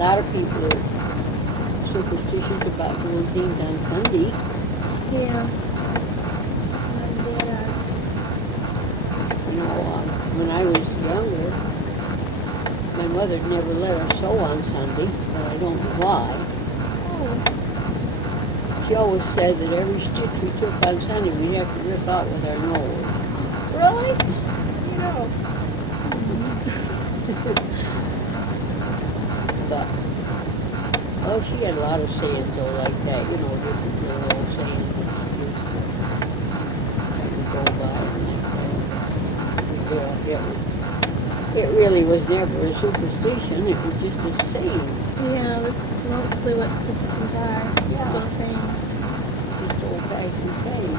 lot of people are superstitious about doing things on Sunday. Yeah. You know, when I was younger, my mother never let us sew on Sunday, but I don't know why. Oh. She always said that every stitch we took on Sunday, we'd have to rip out with our nose. Really? No. But, well, she had a lot of sayings, though, like that, you know, different little sayings that she used to go by. It really was never a superstition, it was just a saying. Yeah, that's mostly what superstitions are. Just little sayings. Just old-fashioned saying.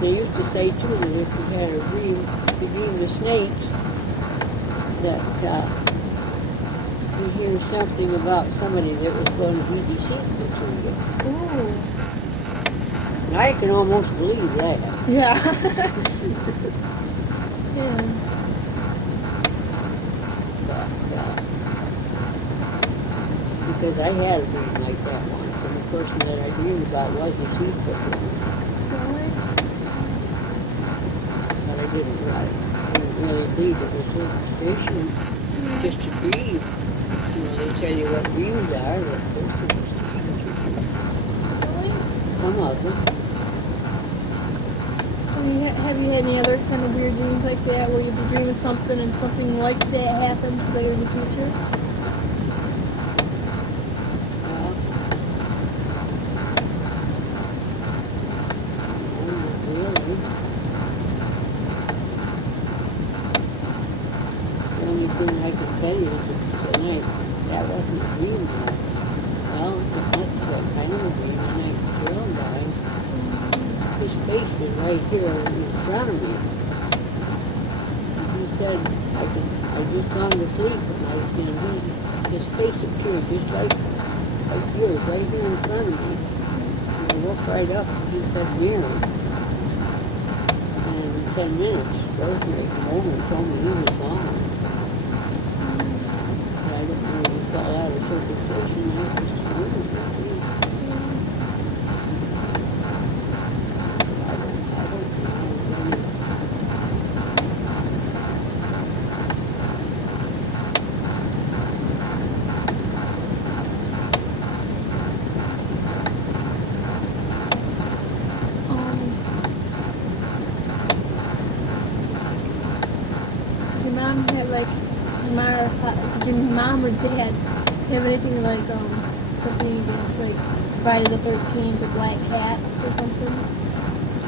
They used to say, too, that if you had a dream, if you dreamed of snakes, that you hear something about somebody that was going to be deceitful to you. Ooh. And I can almost believe that. Yeah. Yeah. But, because I had a dream like that once, and the person that I dreamed about was deceitful to me. Really? But I didn't really believe it was superstition. Just a dream. You know, they tell you what dreams are, but those superstitions. Really? Some of them. Have you had any other kind of weird dreams like that where you dream of something and something like that happens later in the future? The only thing I can tell you is that tonight, that wasn't a dream though. Well, that's what kind of a dream, and I Carol died. His face was right here in front of me. And he said, I just gone to sleep, and I was going to do his face appeared just like yours, right here in front of me. And I woke right up, and he said, Mary. And in 10 minutes, Rosemary came over and told me he was gone. But I don't know if he fell out of superstition. I just wondered. Did your mom or dad have anything like something against like Friday the 13th or black cats or something?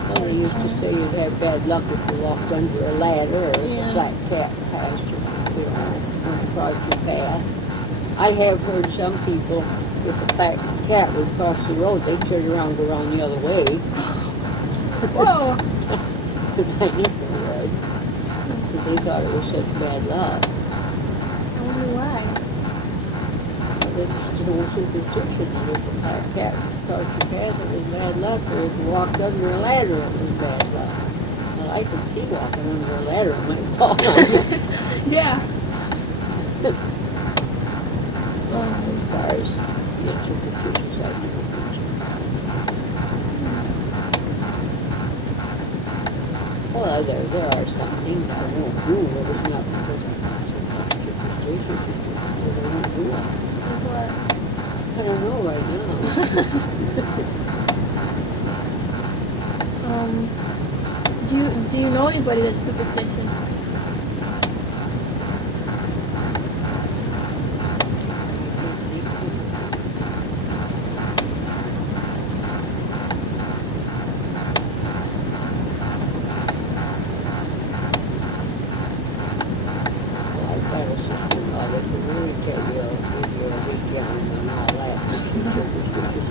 Well, they used to say you'd have bad luck if you walked under a ladder or if a black cat passed you, went across your path. I have heard some people, if a black cat would cross the road, they'd turn around and go around the other way. Whoa! Because I never would. Because they thought it was such bad luck. I wonder why. It's an old superstition that if a black cat crossed your path, it was bad luck, or if you walked under a ladder, it was bad luck. Well, I could see walking under a ladder, I might fall on it. Yeah. As far as being superstitious, I never think so. Well, there are some things I won't do, but it's not because I'm superstitious, it's just because I won't do it. What? I don't know right now. Do you know anybody that's superstitious?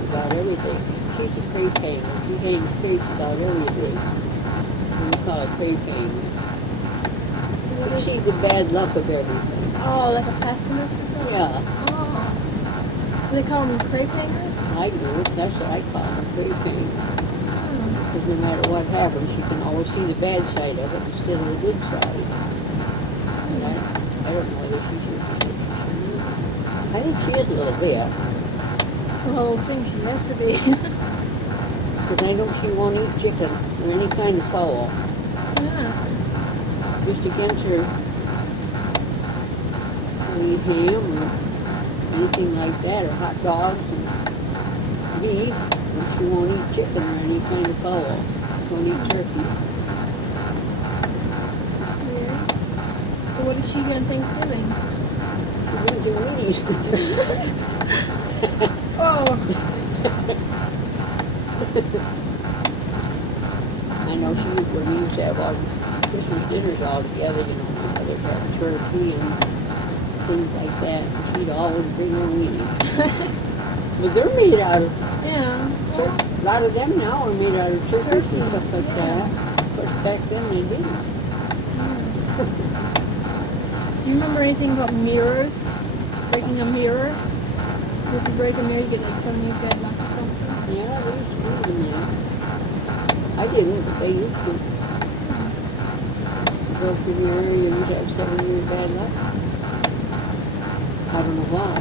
About everything. She's a crate painter. She paints crates about everything. We call it crate painting. She's the bad luck of everything. Oh, like a pessimist or something? Yeah. Oh. Do they call them crepe hangers? I do. That's what I call them, crate painting. Because no matter what happens, you can always see the bad side of it instead of the good side. And I don't know whether she's I think she is a little bit. The whole thing she has to be. Because I know she won't eat chicken or any kind of fowl. Yeah. Just against her eat ham or anything like that, or hot dogs and beef, and she won't eat chicken or any kind of fowl. She won't eat turkey. Yeah. So what did she do on Thanksgiving? She didn't do anything. Oh. I know when we used to have all Christmas dinners all together, you know, my mother had turkey and things like that. She'd always bring her weenies. But they're made out of, Yeah. a lot of them now are made out of turkeys Turkey, and stuff like yeah. that. Of course, back then they didn't. Do you remember anything about mirrors? Breaking a mirror? If you break a mirror, you get like 7 years bad luck or something? Yeah, they used to do them now. I didn't, but they used to. Broke your mirror, you would have 7 years bad luck. I don't know why.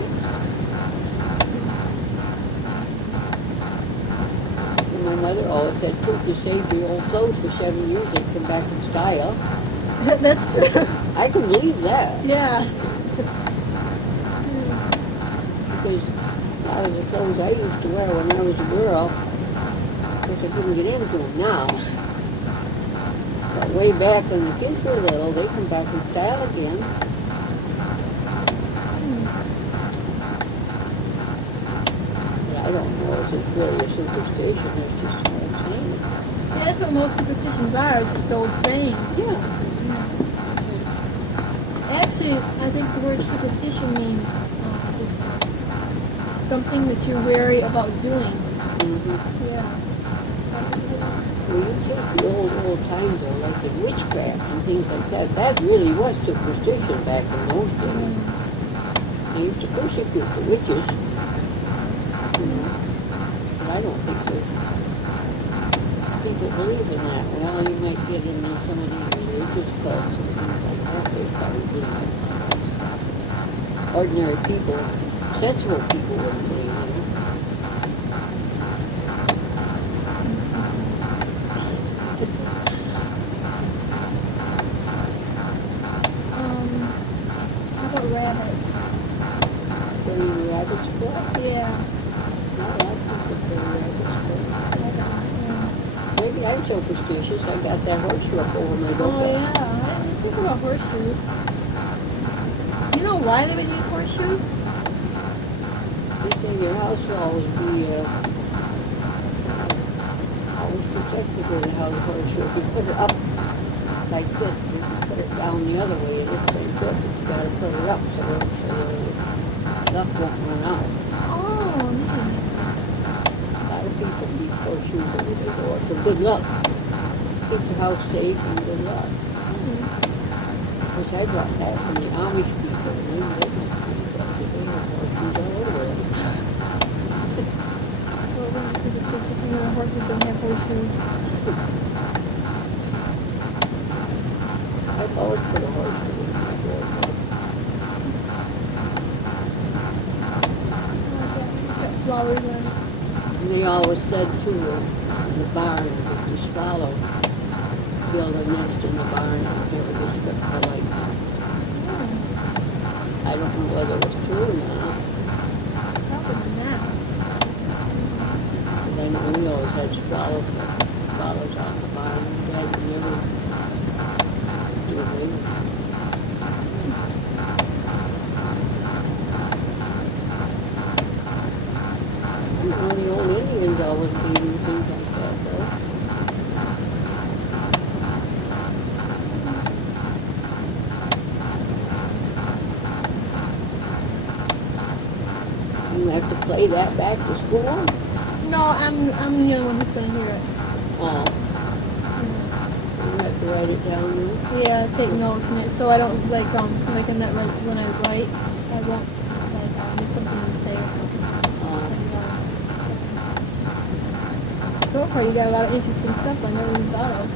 And my mother always said, too, if you save your old clothes for 7 years, they come back in style. That's true. I can believe that. Yeah. Because a lot of the clothes I used to wear when I was a girl, because I couldn't get into them now. But way back when the kids were little, they come back in style again. But I don't know if it's really a superstition, it's just an old saying. Yeah, that's what most superstitions are, just old saying. Yeah. Actually, I think the word superstition means it's something that you're wary about doing. Mm-hmm. Yeah. Well, you take the old times, though, like the witchcraft and things like that, that really was superstition back in those days. They used to persecute the witches. You know. But I don't think so. People believe in that. Well, you might get in some of these religious cults and things like that. They probably believe in that stuff. Ordinary people, sensible people wouldn't believe in it. How about rabbits? Burning the rabbit's foot? Yeah. No, I think that they're rabbit's foot. Yeah. Maybe I'm superstitious. I got that horseshoe up over my Oh book. yeah, I didn't think about horseshoes. You know why they would use horseshoes? They say your house will always be always protected with the house horseshoe. If you put it up like this, if you put it down the other way, it looks very good. But you got to put it up so luck won't run out. Oh, neat. A lot of people use horseshoes every day for good luck. Keep the house safe and good luck. Which I brought that from the Amish people, and they witnessed it, because they have horseshoes all over it. Well, we're not superstitious and our horses don't have horseshoes. I've always put a horseshoe in my door. Got flowers on it. And they always said, too, in the barn, that the swallow build a nest in the barn and never gets cut for light. I don't know whether it's true or not. Probably not. But I know we always had swallows on the barn, and Dad never do it. I don't know, the old Indians always believed in things like that, though. You have to play that back to school? No, I'm the only one who's gonna hear it. Oh. You have to write it down then? Yeah, take notes in it so I don't like I'm not right when I write. I won't miss something to say or something. So far, you got a lot of interesting stuff I never even thought of.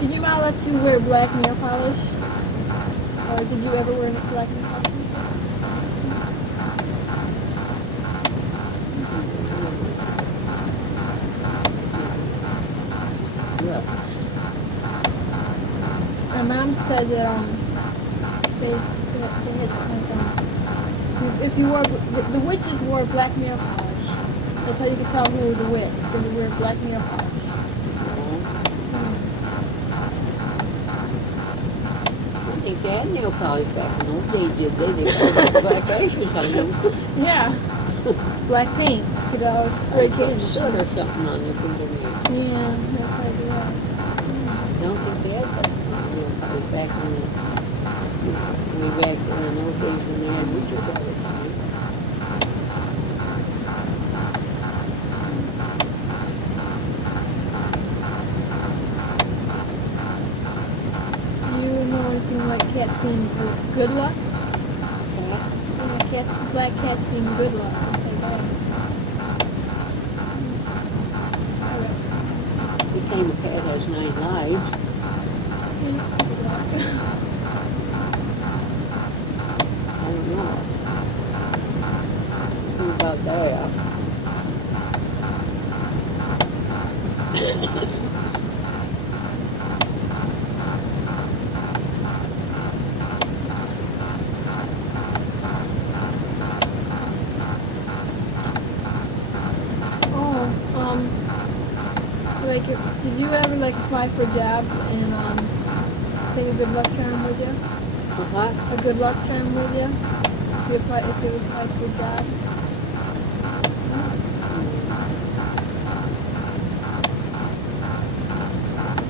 Did your mom let you wear black nail polish? Or did you ever wear black nail polish? Yeah. My mom said that they had if you wore the witches wore black nail polish. That's how you could tell who was a witch. Because they wear black nail polish. I think they had nail polish back in those days, did they? They put black ashes on them. Yeah. Black paints, you know, spray candy. Soot or something on their fingernails. Yeah, that's how they are. I don't think they had that nail polish back in the, way back in those days when they had witches all the time. Do you know anything like cats being good luck? Cat? Yeah, black cats being good luck. They say that. Every time a cat has 9 lives, I don't know. Think about that. Like, did you ever like apply for a job and take a good luck charm with you? What? A good luck charm with you? If you apply for a job?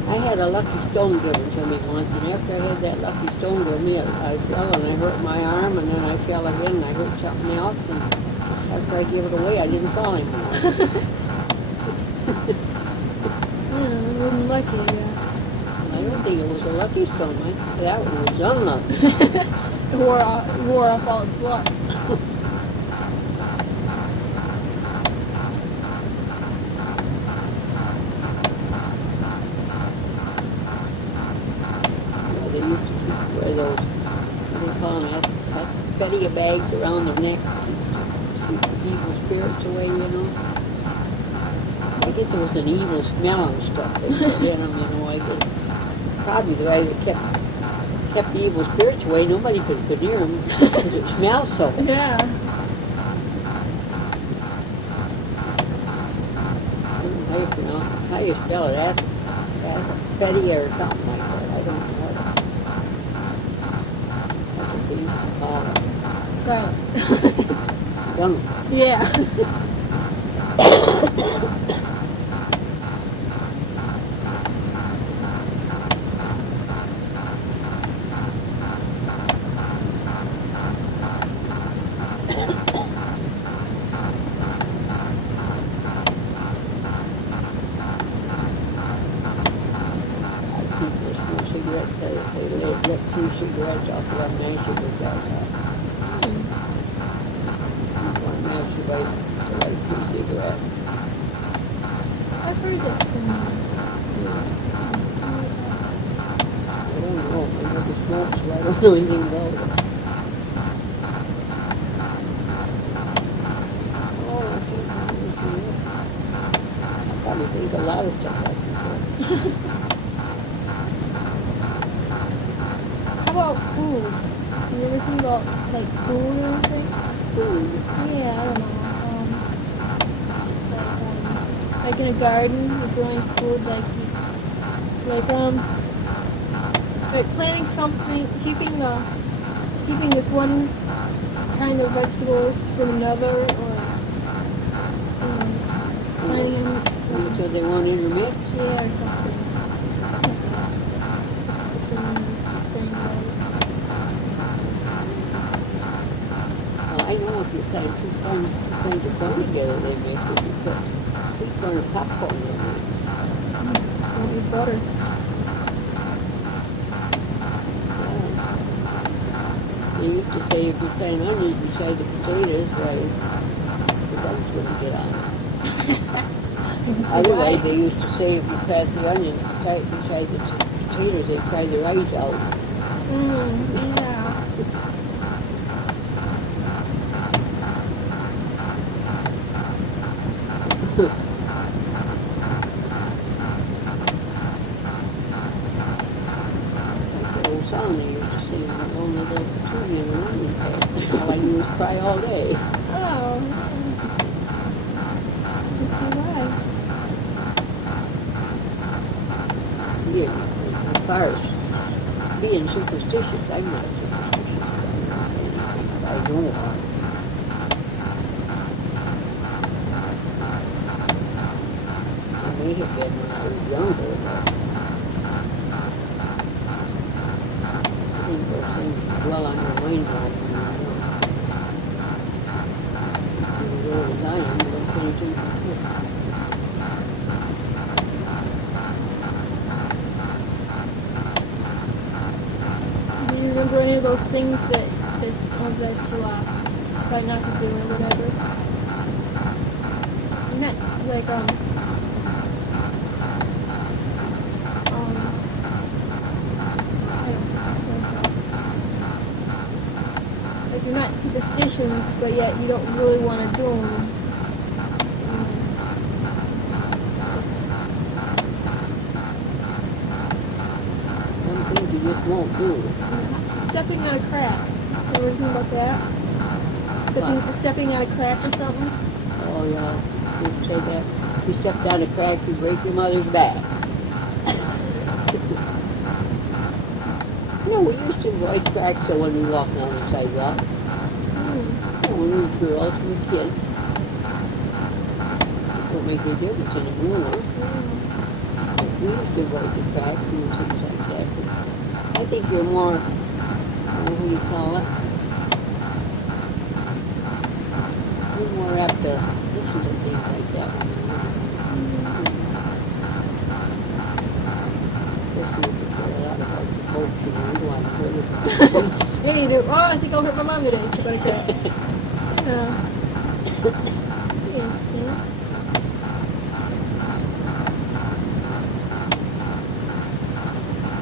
I had a lucky stone given to me once, and after I had that lucky stone given me, I fell and I hurt my arm, and then I fell again and I hurt something else, and after I gave it away, I didn't fall anymore. Yeah, wasn't lucky, yeah. I don't think it was a lucky stone. I think that one was unlucky. It wore off all its luck. Yeah, they used to wear those, what do they call them, petty bags around their neck to keep the evil spirits away, you know. I guess it was an evil smell and stuff they put in them, you know. I guess probably the way they kept the evil spirits away, nobody could near them because it smells so. Yeah. How you spell it? Petty or something like that. I don't know. That's what they used to call it. Gum. Yeah. Let 2 cigarettes off one night, you would go one masturbate to light 2 cigarettes. I've heard that somewhere. I don't know. I never smoked, so I don't know anything about it. Oh, I probably think a lot of stuff like that. How about food? You ever think about like food or anything? Food. Yeah, I don't know. Like in a garden, you're growing food, like planting something, keeping this one kind of vegetable from another, or planting them. So they won't intermix? Yeah, or something. Well, I know if you plant 2 kinds of corn together, they mix. If you put 2 corn of popcorn, they mix. Don't eat butter. They used to say if you plant onions beside the potatoes, right, the bugs wouldn't get on it. Otherwise, they used to say if you plant the onions beside the potatoes, they cry their eyes out. Yeah. Like the old song they used to sing, only little petunia and an onion patch. All I do is cry all day. Oh. Let's see why. Yeah, as far as being superstitious, I'm not superstitious. I know one. I may have been when I was younger, but I think those things dwell on your mind like when you're young. You're as old as I am, but I'm 22 from 50. Do you remember any of those things that you try not to do or whatever? You're not like like you're not superstitions, but yet you don't really want to do them. Some things you just won't do. Stepping on a crack. You ever think about that? Stepping on a crack or something? Oh, yeah. You say that. You step down a crack, you break your mother's back. No, we used to avoid cracks so when we walked down the sidewalk. When we were girls, we were kids. It don't make any difference anymore. But we used to avoid the cracks and things like that. I think you're more, what do you call it? You're more apt to listen to things like that. Especially if you feel a lot about the folks you know, you want to hear it. Yeah, you do. Oh, I think I'll hurt my mom today. Step on a crack. Yeah. Interesting.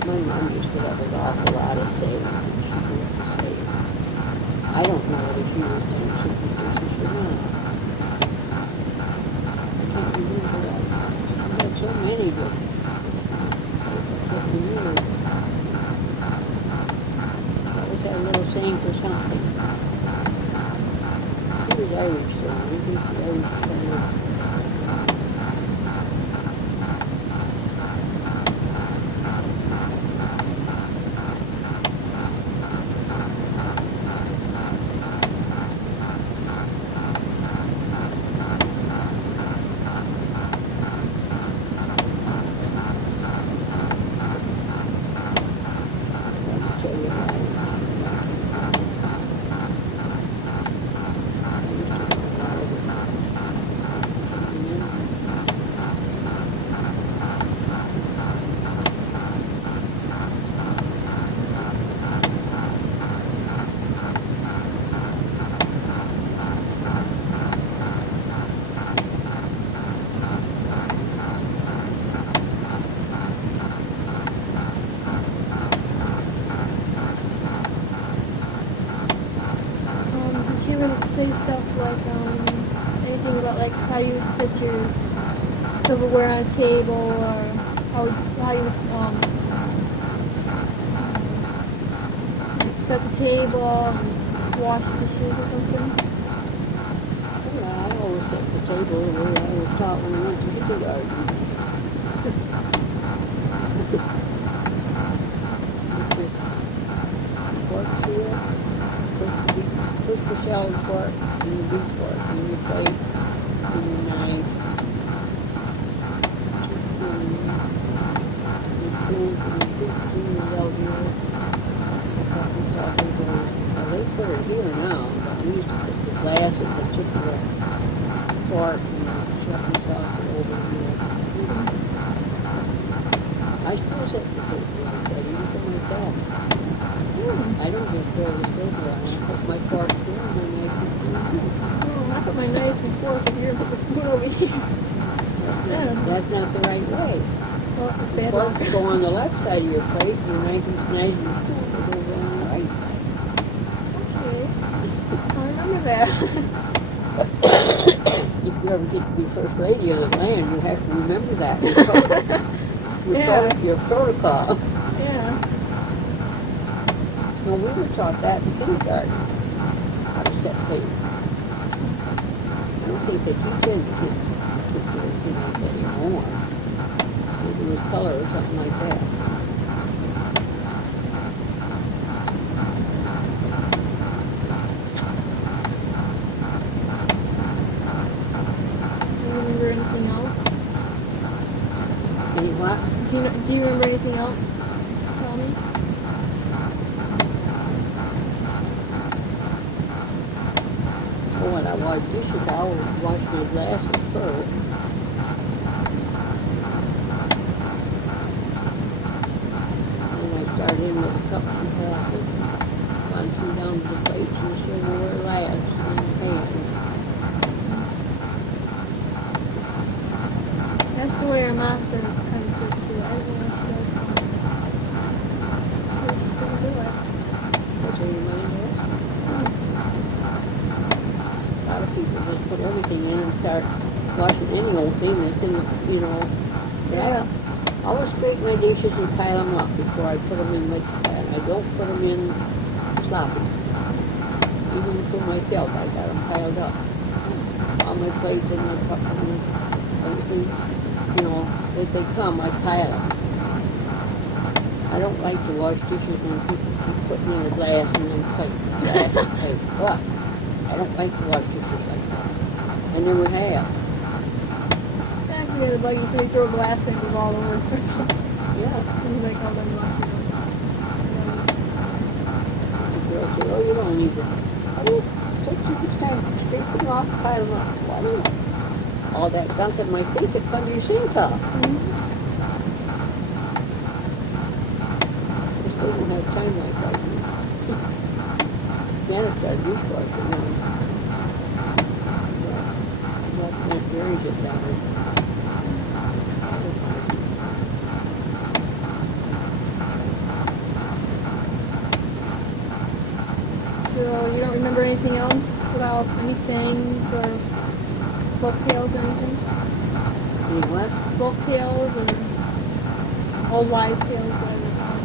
My mom used to have an awful lot of sayings. She used to say, I don't know whether she was being superstitious or not. I can't remember that. She had so many of them. I can't remember. Always had a little saying for something. She was Irish, so I think the Irish kind of. Did you ever say stuff like, anything about like how you set your silverware on a table or how you set the table and wash dishes or something? Yeah, I always set the table the way I was taught when we went to the kindergarten. Fork to it, push the shell fork, and the beef fork, and your plate, and your knife, and your spoon, and your teaspoon, and your elbow, coffee saucer, well, they put it here now, but we used to put the glass at the tip of the fork and the chopping saucer over here. I still set the table like that, even for myself. I don't just throw the silver on, I put my fork here and then I keep doing Oh, I put my knife and fork over here and put the spoon over here. That's not the right way. Well, it's The bad forks luck. go on the left side of your plate, and your knife and spoon will go on the right side. Okay. I remember that. If you ever get to be first lady of the land, you have to remember that. Your protocol. Yeah. No, we were taught that in kindergarten, how to set plates. I don't think they teach in kids particular things anymore. Maybe with color or something like that. Do you remember anything else? Any what? Do you remember anything else? Tell me. Oh, when I wash dishes, I always wash my glasses first. Then I start in with the cups and glasses. Gone through down to the plates and silverware last, and the pans. That's the way our master kind of did too. I don't know if she does something. But she's gonna do it. That's what your mind is. A lot of people just put everything in and start washing any old thing that's in the, you know. But Yeah. I always scrape my dishes and pile them up before I put them in my pan. I don't put them in sloppy. Even for myself, I got them piled up. All my plates and my cups and everything, you know, as they come, I pile them. I don't like to wash dishes when people keep putting in a glass and then plate, glass and plate. But I don't like to wash dishes like that. I never have. That's the other bug. You can throw a glass and it goes all over. Yeah. And he's like, oh, then you wash it. The girl said, oh, you don't need to. Oh, take too much time. Scrape them off, pile them up. Why do you? All that gunk at my feet that comes your sink off. Just they didn't have time like I do. Janice got a dishwasher now. That's not very good down there. So you don't remember anything else about any sayings or folk tales or anything? Any what? Folk tales or old wives' tales, whatever it's called.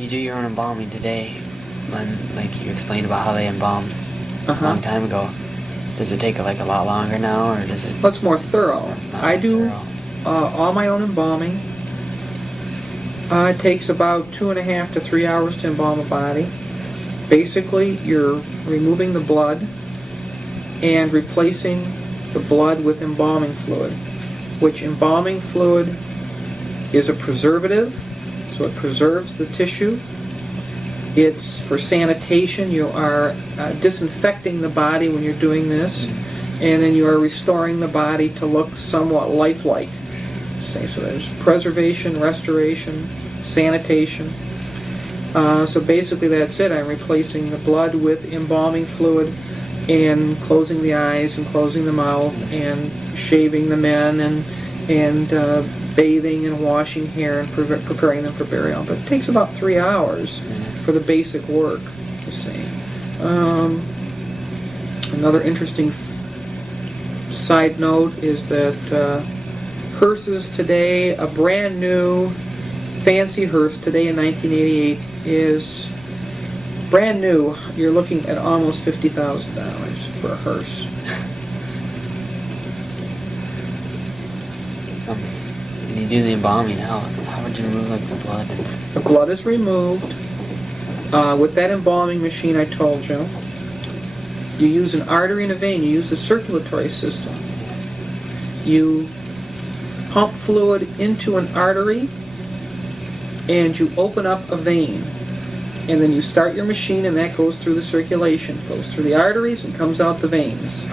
You do your own embalming today, like you explained about how they embalmed a long time ago. Does it take like a lot longer now, or does it? Well, it's more thorough. I do all my own embalming. It takes about 2.5 to 3 hours to embalm a body. Basically, you're removing the blood and replacing the blood with embalming fluid, which embalming fluid is a preservative, so it preserves the tissue. It's for sanitation. You are disinfecting the body when you're doing this, and then you are restoring the body to look somewhat lifelike. So there's preservation, restoration, sanitation. So basically that's it. I'm replacing the blood with embalming fluid and closing the eyes and closing the mouth and shaving the men and bathing and washing hair and preparing them for burial. But it takes about 3 hours for the basic work, you see. Another interesting side note is that hearses today, a brand new fancy hearse today in 1988 is brand new. You're looking at almost $50,000 for a hearse. When you do the embalming, how would you remove like the blood? The blood is removed with that embalming machine I told you. You use an artery and a vein. You use the circulatory system. You pump fluid into an artery and you open up a vein. And then you start your machine and that goes through the circulation. It goes through the arteries and comes out the veins.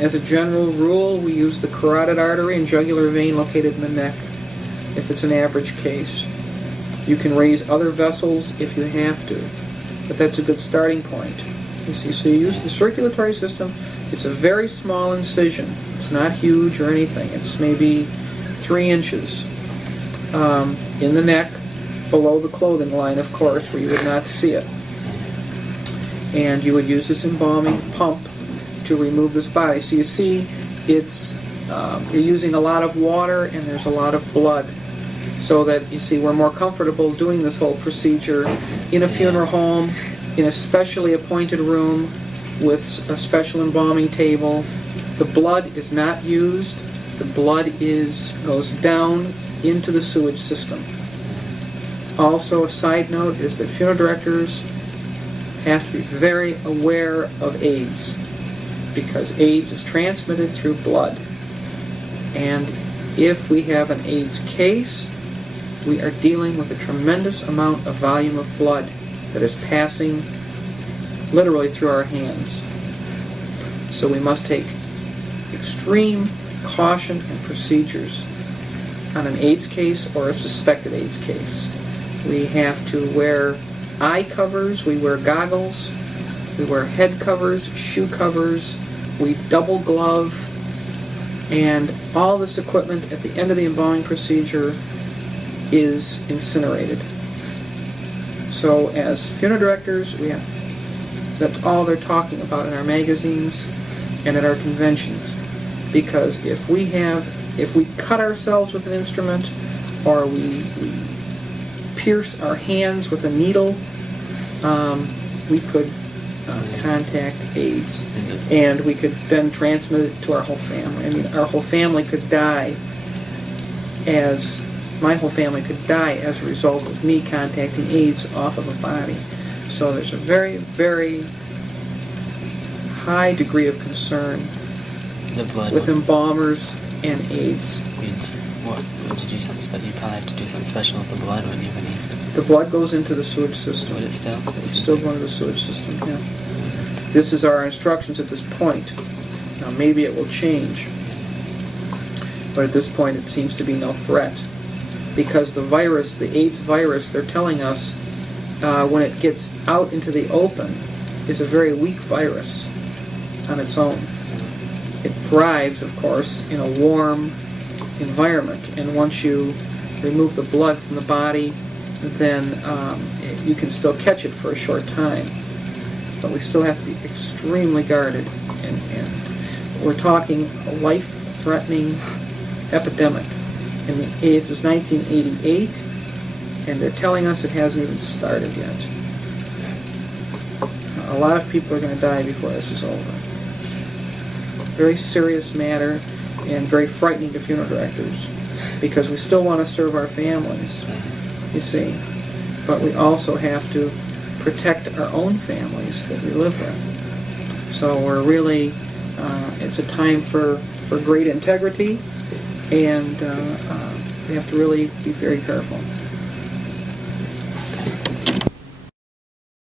As a general rule, we use the carotid artery and jugular vein located in the neck if it's an average case. You can raise other vessels if you have to, but that's a good starting point. You see, so you use the circulatory system. It's a very small incision. It's not huge or anything. It's maybe 3 inches in the neck, below the clothing line, of course, where you would not see it. And you would use this embalming pump to remove this body. So you see, it's you're using a lot of water and there's a lot of blood. So that, you see, we're more comfortable doing this whole procedure in a funeral home, in a specially appointed room with a special embalming table. The blood is not used. The blood goes down into the sewage system. Also, a side note is that funeral directors have to be very aware of AIDS, because AIDS is transmitted through blood. And if we have an AIDS case, we are dealing with a tremendous amount of volume of blood that is passing literally through our hands. So we must take extreme caution and procedures on an AIDS case or a suspected AIDS case. We have to wear eye covers, we wear goggles, we wear head covers, shoe covers, we double glove, and all this equipment at the end of the embalming procedure is incinerated. So as funeral directors, that's all they're talking about in our magazines and at our conventions. Because if we cut ourselves with an instrument, or we pierce our hands with a needle, we could contact AIDS, and we could then transmit it to our whole family. I mean, our whole family could die my whole family could die as a result of me contacting AIDS off of a body. So there's a very, very high degree of concern with embalmers and AIDS. Would you do something special? You probably have to do something special with the blood, wouldn't you? The blood goes into the sewage system. Would it still? It's still going to the sewage system, yeah. This is our instructions at this point. Now maybe it will change, but at this point it seems to be no threat. Because the virus, the AIDS virus, they're telling us when it gets out into the open, is a very weak virus on its own. It thrives, of course, in a warm environment, and once you remove the blood from the body, then you can still catch it for a short time. But we still have to be extremely guarded, and we're talking a life-threatening epidemic. And this is 1988, and they're telling us it hasn't even started yet. A lot of people are going to die before this is over. Very serious matter and very frightening to funeral directors because we still want to serve our families, you see, but we also have to protect our own families that we live with. So we're really, it's a time for great integrity, and we have to really be very careful.